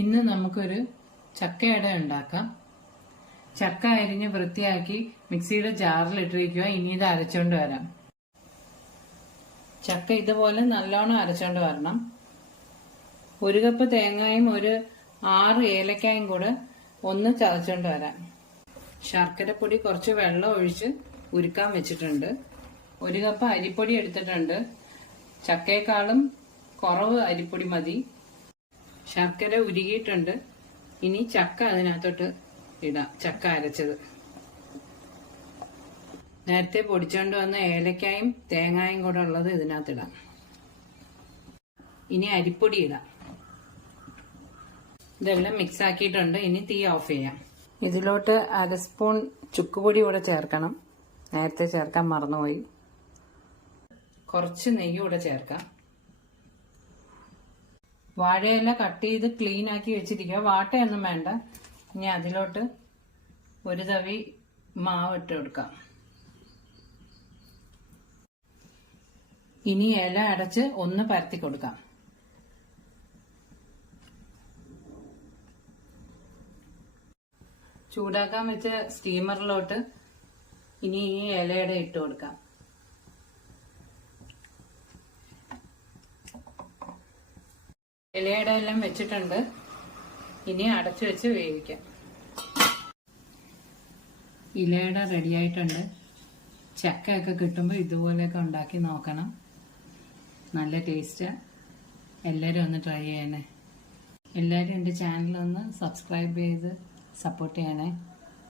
ഇന്ന് നമുക്കൊരു ചക്കയട ഉണ്ടാക്കാം. ചക്ക അരിഞ്ഞ് വൃത്തിയാക്കി മിക്സിയുടെ ജാറിലിട്ടിരിക്കുക. ഇനി ഇത് അരച്ചോണ്ട് വരാം. ചക്ക ഇതുപോലെ നല്ലോണം അരച്ചോണ്ട് വരണം. 1 കപ്പ് തേങ്ങയും ഒരു 6 ഏലക്കായും കൂടെ ഒന്ന് ചതച്ചോണ്ട് വരാം. ശർക്കരപ്പൊടി കുറച്ച് വെള്ളം ഒഴിച്ച് ഉരുക്കാൻ വെച്ചിട്ടുണ്ട്. 1 കപ്പ് അരിപ്പൊടി എടുത്തിട്ടുണ്ട്. ചക്കയേക്കാളും കുറവ് അരിപ്പൊടി മതി. ശർക്കര ഉരുകിയിട്ടുണ്ട്. ഇനി ചക്ക അതിനകത്തോട്ട് ഇടാം. ചക്ക അരച്ചത് നേരത്തെ പൊടിച്ചോണ്ട് വന്ന ഏലക്കായും തേങ്ങായും കൂടെ ഉള്ളത് ഇതിനകത്തിടാം. ഇനി അരിപ്പൊടി ഇടാം. ഇതെല്ലാം മിക്സ് ആക്കിയിട്ടുണ്ട്. ഇനി തീ ഓഫ് ചെയ്യാം. ഇതിലോട്ട് 1/2 സ്പൂൺ ചുക്കുപൊടി കൂടെ ചേർക്കണം. നേരത്തെ ചേർക്കാൻ മറന്നുപോയി. കുറച്ച് നെയ്യ് കൂടെ ചേർക്കാം. വാഴയില കട്ട് ചെയ്ത് ക്ലീൻ ആക്കി വെച്ചിരിക്കുക. വാട്ടയൊന്നും വേണ്ട. ഇനി അതിലോട്ട് ഒരു തവി മാവ് ഇട്ട് കൊടുക്കാം. ഇനി ഇല അടച്ച് ഒന്ന് പരത്തി കൊടുക്കാം. ചൂടാക്കാൻ വെച്ച സ്റ്റീമറിലോട്ട് ഇനി ഈ ഇലയുടെ ഇട്ട് കൊടുക്കാം. ഇലയുടെ എല്ലാം വെച്ചിട്ടുണ്ട്. ഇനി അടച്ചു വെച്ച് വേവിക്കാം. ഇലയുടെ റെഡി ആയിട്ടുണ്ട്. ചക്കയൊക്കെ കിട്ടുമ്പോൾ ഇതുപോലെയൊക്കെ ഉണ്ടാക്കി നോക്കണം. നല്ല ടേസ്റ്റ്. എല്ലാവരും ഒന്ന് ട്രൈ ചെയ്യണേ. എല്ലാവരും എൻ്റെ ചാനലൊന്ന് സബ്സ്ക്രൈബ് ചെയ്ത് സപ്പോർട്ട് ചെയ്യണേ.